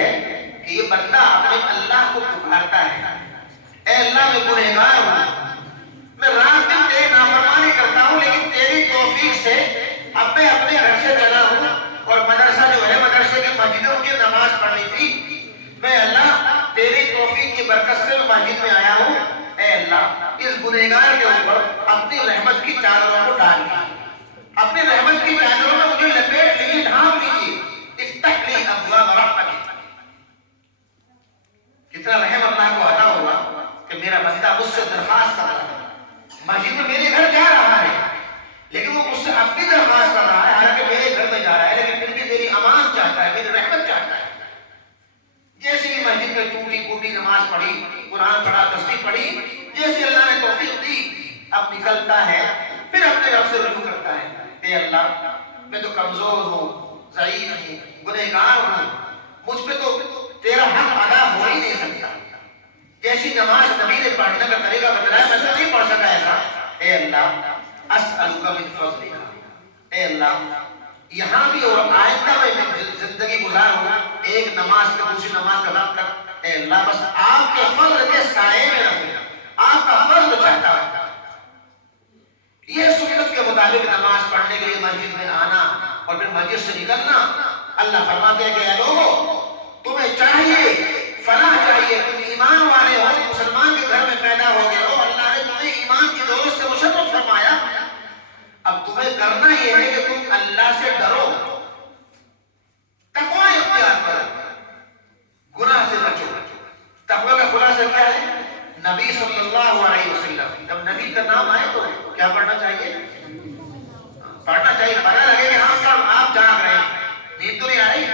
ہے کہ یہ بندہ اپنے اللہ کو پکارتا ہے، اے اللہ میں گنہگار ہوں، میں رات دن تیری نافرمانی کرتا ہوں، لیکن تیری توفیق سے اب میں اپنے گھر سے چلا ہوں اور مدرسہ جو ہے مدرسے کی مسجد میں مجھے نماز پڑھنی تھی، میں اللہ تیری توفیق کی برکت سے میں مسجد میں آیا ہوں، اے اللہ اس گنہگار کے اوپر اپنی رحمت کی چادروں کو ڈال دیجیے، اپنی رحمت کی چادروں میں مجھے لپیٹ لیجیے، ڈھانپ لیجیے، افتح لی ابواب رحمتک۔ کتنا رحم اللہ کو عطا ہوا کہ میرا بندہ مجھ سے درخواست کر رہا ہے، مسجد میں میرے گھر جا رہا ہے لیکن وہ مجھ سے اب بھی درخواست کر رہا ہے، حالانکہ میرے گھر میں جا رہا ہے لیکن پھر بھی میری امان چاہتا ہے، میری رحمت چاہتا ہے۔ جیسے ہی مسجد میں ٹوٹی پھوٹی نماز پڑھی، قرآن پڑھا، تسبیح پڑھی، جیسے اللہ نے توفیق دی اب نکلتا ہے، پھر اپنے رب سے رجوع کرتا ہے، اے اللہ میں تو کمزور ہوں، ضعیف ہوں، گنہگار ہوں، مجھ پہ تو تیرا حق ادا ہو ہی نہیں سکتا۔ جیسی نماز نبی نے پڑھنے کا طریقہ بتلایا میں تو نہیں پڑھ سکا ایسا، اے اللہ اسألک من فضلک، اے اللہ یہاں بھی اور آئندہ میں زندگی گزاروں ایک نماز کا دوسری نماز کا وقت تک، اے اللہ بس آپ کے فضل کے سائے میں رہوں، آپ کا فضل چاہتا ہوں۔ یہ سنت کے مطابق نماز پڑھنے کے لیے مسجد میں آنا اور پھر مسجد سے نکلنا، اللہ فرماتے ہیں کہ اے لوگوں تمہیں چاہیے، فلاح چاہیے، تم ایمان والے ہو، مسلمان کے گھر میں پیدا ہو گئے ہو، اللہ نے تمہیں ایمان کی دولت سے مشرف فرمایا، اب تمہیں کرنا یہ ہے کہ تم اللہ سے ڈرو، تقوی اختیار کرو، گناہ سے بچو۔ تقوی کا خلاصہ کیا ہے؟ نبی صلی اللہ علیہ وسلم، جب نبی کا نام آئے تو کیا پڑھنا چاہیے؟ پڑھنا چاہیے، پتہ لگے کہ ہاں صاحب آپ جاگ رہے ہیں، نیند تو نہیں آ رہی۔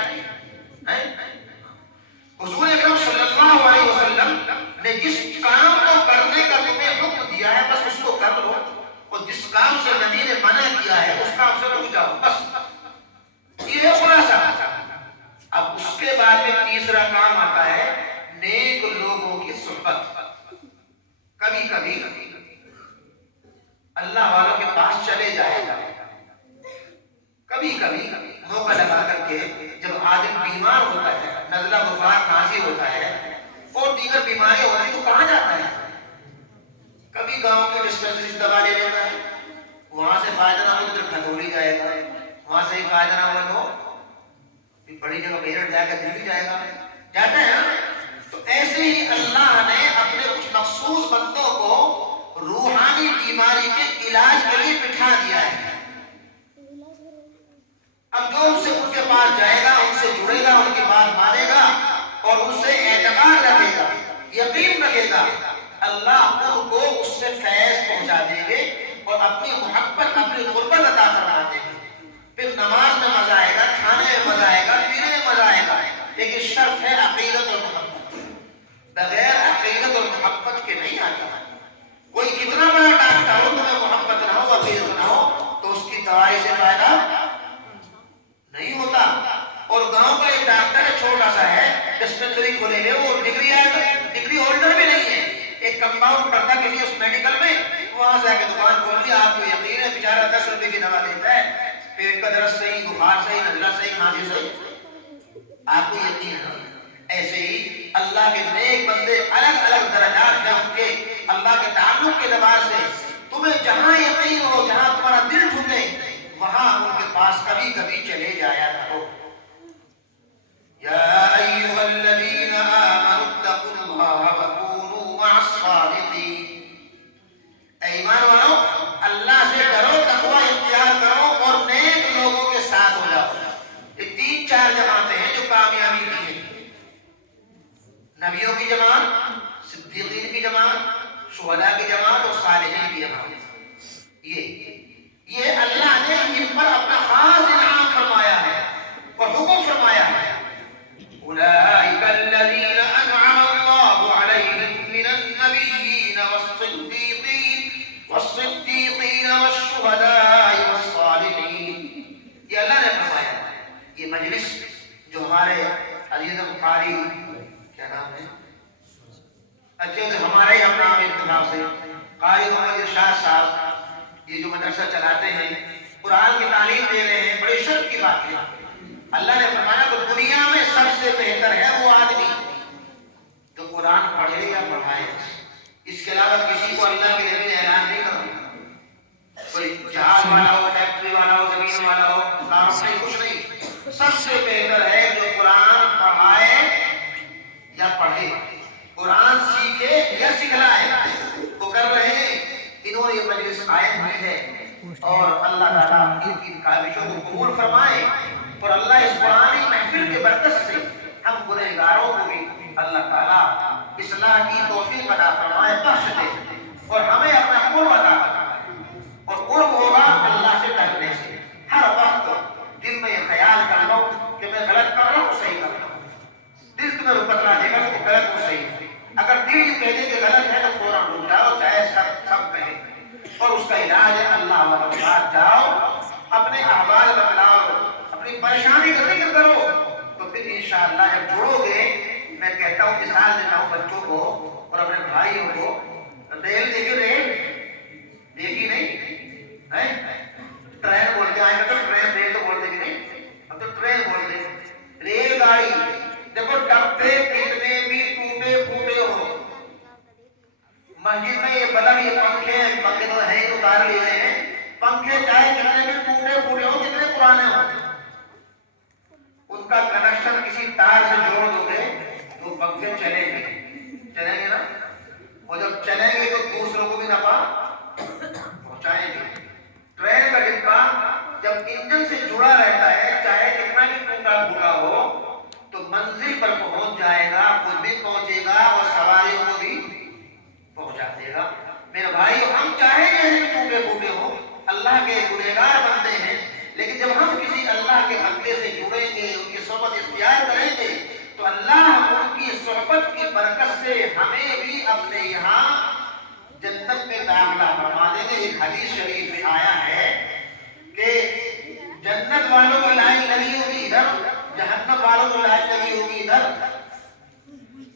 حضور اکرم صلی اللہ علیہ وسلم نے جس کام کو کرنے کا تمہیں حکم دیا ہے بس اس کو کر لو، اور جس کام سے نبی نے منع کیا ہے اس کام سے رک جاؤ، بس یہ ہے خلاصہ۔ اب اس کے بعد میں تیسرا کام آتا ہے نیک لوگوں کی صحبت۔ کبھی کبھی اللہ والوں کے پاس چلے جائے گا، کبھی کبھی موقع لگا کر کے جب آدمی بیمار ہوتا ہے، نزلہ بخار کھانسی ہوتا ہے اور دیگر بیماریاں ہوتی ہیں تو کہاں جاتا ہے؟ کبھی گاؤں کے ڈسپنسری سے دوا لے لیتا ہے، وہاں سے فائدہ نہ ہو تو کھتوری جائے گا، وہاں سے ہی فائدہ نہ ہوا تو بڑی جگہ میرٹھ جائے گا، دلی جائے گا، جاتا ہے نا۔ تو ایسے ہی اللہ نے اپنے کچھ مخصوص بندوں کو روحانی بیماری کے علاج کے لیے بٹھا دیا ہے۔ اب جو ان کے پاس جائے گا، ان سے جڑے گا، ان کی بات مانے گا اور ان سے اعتقاد رکھے گا، یقین رکھے گا، اللہ ان کو اس سے فیض پہنچا دیں گے اور اپنی محبت، اپنی قربت عطا فرما دیں گے۔ پھر نماز میں مزہ آئے گا، کھانے میں مزہ آئے گا، پینے میں مزہ آئے گا، لیکن شرط ہے عقیدت اور محبت۔ بغیر عقیدت اور محبت کے نہیں آتا۔ کوئی کتنا بڑا ڈاکٹر ہو، تمہیں محبت نہ ہو، عقیدت نہ ہو تو اس کی دوائی سے فائدہ نہیں ہوتا۔ اور گاؤں کا ایک ڈاکٹر ہے، چھوٹا سا ہے، ڈسپنسری کھولے ہوئے، وہ ڈگری ہولڈر بھی نہیں ہے، ایک کمپاؤنڈ پڑھتا کسی اس میڈیکل میں، وہاں سے آ کے دکان کھول لی۔ آپ کو یقین ہے بیچارہ 10 روپے کی دوا دیتا ہے، پیٹ کا درد صحیح، بخار صحیح، نزلہ صحیح، کھانسی صحیح، آپ کو یقین ہے۔ ایسے ہی اللہ کے نیک بندے الگ الگ درجات میں ان کے اللہ کے تعلق کے اعتبار سے تمہیں جہاں یقین ہو، جہاں تمہارا دل ٹھکے، وہاں ان کے پاس کبھی کبھی چلے جایا کرو۔ یا ایھا الذین آمنوا اتقوا اللہ وکونوا مع الصادقین، اے ایمان والو اللہ سے ڈرو، تقوی اختیار کرو اور نیک لوگوں کے ساتھ ہو جاؤ۔ یہ 3-4 جماعتیں ہیں جو کامیابی کی ہیں: نبیوں کی جماعت، صدیقین کی جماعت، شہداء کی جماعت اور صالحین کی جماعت۔ یہ اللہ نے ان پر اپنا خاص انعام فرمایا ہے اور حکم فرمایا ہے۔ اولئک الذین انعم اللہ علیہم من النبیین والصدیقین والشہداء والصالحین۔ یہ اللہ نے فرمایا۔ یہ مجلس جو ہمارے عزیز قاری، کیا نام ہے؟ اچھا ہمارے ہم نام انتخاب سے قاری محمد ارشاد صاحب، یہ جو مدرسہ چلاتے ہیں، قرآن کی تعلیم دے رہے ہیں، بڑی شرف کی بات ہے۔ اللہ نے فرمایا تو دنیا میں سب سے بہتر ہے وہ اللہ تعالیٰ اصلاح کی توفیق عطا فرمائے، بخش دے، اور ہمیں اپنا قرب عطا فرمائے، اور قرب ہوگا اللہ سے ڈرنے سے۔ ہر وقت دل میں یہ خیال کر لو کہ میں غلط کر رہا ہوں، صحیح کر رہا ہوں۔ دل تمہیں بتلا دے گا کہ غلط ہو صحیح ہے۔ اگر دل یہ کہہ دے کہ غلط ہے تو فوراً رک جاؤ، چاہے سب کہیں، اور اس کا علاج ہے اللہ والوں کے پاس جاؤ، اپنے احوال بتلاؤ، اپنی پریشانی کا ذکر کرو، تو پھر انشاءاللہ جب جڑو گے، میں کہتا ہوں مثال دیتا ہوں بچوں کو اور اپنے بھائیوں کو، ریل دیکھی، ریل دیکھی نہیں ہے؟ ٹرین بولتے آئے تو ٹرین، ریل تو بولتے کہ نہیں، اب تو ٹرین بولتے، ریل گاڑی۔ دیکھو ڈبے کتنے بھی ٹوٹے پھوٹے ہو، مسجد میں یہ بلب، یہ پنکھے تو ہے تو اتار لیے ہیں، پنکھے چاہے کتنے بھی ٹوٹے پھوٹے ہو، کتنے پرانے ہو، ان کا کنیکشن کسی تار سے جوڑ دو گے تو پنکھے چلیں گے نا، اور جب چلیں گے تو دوسروں کو بھی نفع پہنچائیں گے۔ ٹرین کا ڈبہ جب انجن سے جڑا رہتا ہے، چاہے کتنا بھی ٹوٹا پھوٹا ہو، تو منزل پر پہنچ جائے گا، خود بھی پہنچے گا اور سواریوں کو بھی پہنچا دے گا۔ میرے بھائی، ہم چاہے کہ ٹوٹے پھوٹے ہو، اللہ کے گنہگار بندے ہیں، لیکن جب ہم کسی اللہ کے بندے سے جڑیں گے، ان کی صحبت اختیار کریں گے، تو اللہ ان کی صحبت کی برکت سے ہمیں بھی اپنے یہاں جنت میں داخلہ فرما دیں گے۔ ایک حدیث شریف میں آیا ہے کہ جنت والوں کی لائن لگی ہوگی ادھر، جہنم والوں کی لائن لگی ہوگی ادھر۔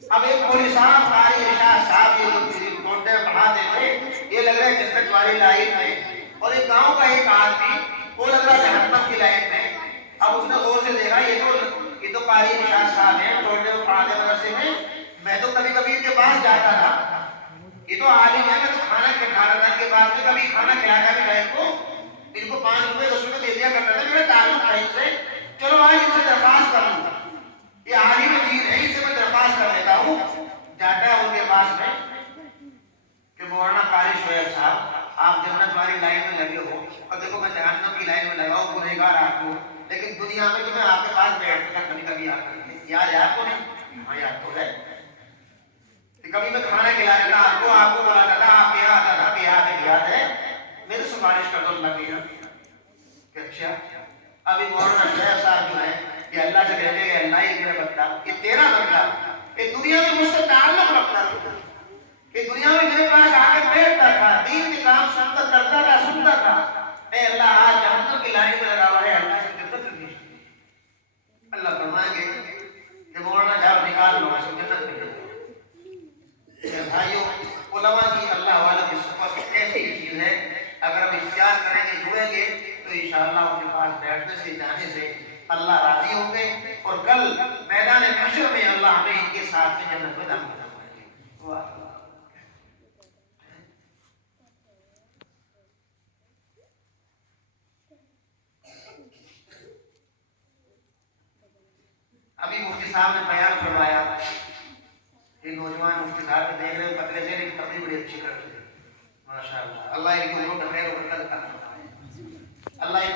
اب ایک مولوی صاحب، قاری ارشاد صاحب، یہ لوگ کونٹے پڑھاتے تھے، یہ لگ رہا ہے جنت والی لائن میں، اور ایک گاؤں کا ایک آدمی، وہ لگ رہا ہے جہنم کی لائن میں۔ اب اس نے غور سے دیکھا، یہ تو قاری ارشاد صاحب ہیں، کونٹے پڑھاتے مدرسے میں تو کبھی کبھی ان کے پاس جاتا تھا، یہ تو عالم ہے، میں تو کھانا کھانا کے بعد میں کبھی کھانا کھلاتا بھی بہن کو، ان کو 5 روپے 10 روپے دے دیا کرتا تھا، میرا تعلق ہے ان سے، چلو آج ان سے درخواست کر لوں، یہ عالم دین ہے، اس سے میں درخواست کر لیتا ہوں۔ جاتا ہے ان کے پاس میں کہ مولانا قاری شعیب صاحب، آپ جنت والی لائن میں لگے ہو، اور دیکھو میں جہنم کی لائن میں لگا ہوں، گنہگار آدمی ہوں، لیکن دنیا میں تو میں آپ کے پاس بیٹھتا تھا، کبھی کبھی آتا ہے، یاد ہے آپ کو نہیں؟ ہاں یاد تو ہے، کبھی میں کھانا کھلا دیتا آپ کو بولا تھا، آپ یہاں آتا تھا کہ یاد ہے، میرے سفارش کر دو اللہ کے یہاں کہ اچھا۔ ابھی مولانا شعیب صاحب جو ہے، یہ اللہ سے کہتے ہیں اللہ ہی میرا بندہ، یہ تیرا بندہ، کہ دنیا میں مجھ سے تعلق رکھتا تھا، کہ دنیا میں میرے پاس آ کے بیٹھتا تھا، دین کے کام سنتا کرتا تھا، سنتا تھا، اے اللہ آج جہنم کی لائن میں لگا ہوا ہے، اللہ سے جنت میں بھیج دے۔ اللہ فرمائیں گے کہ مولانا جاؤ نکال لو اسے جنت میں۔ بھائیوں، علماء کی، اللہ والا کی صحبت ایسی چیز ہے، اگر ہم اختیار کریں گے، جڑیں گے، تو انشاءاللہ ان کے پاس بیٹھنے سے، جانے سے اللہ راضی ہوں گے، اور کل میدان محشر میں اللہ ہمیں ان کے ساتھ میں جنت میں داخل کروائیں گے۔ واہ! ابھی مفتی صاحب نے بیان فرمایا، یہ نوجوان مفتی صاحب دیکھ رہے پتلے سے، لیکن تقریر بڑی اچھی کرتے ہیں، ماشاءاللہ، اللہ ان کو خیر و برکت عطا فرمائے، اللہ ان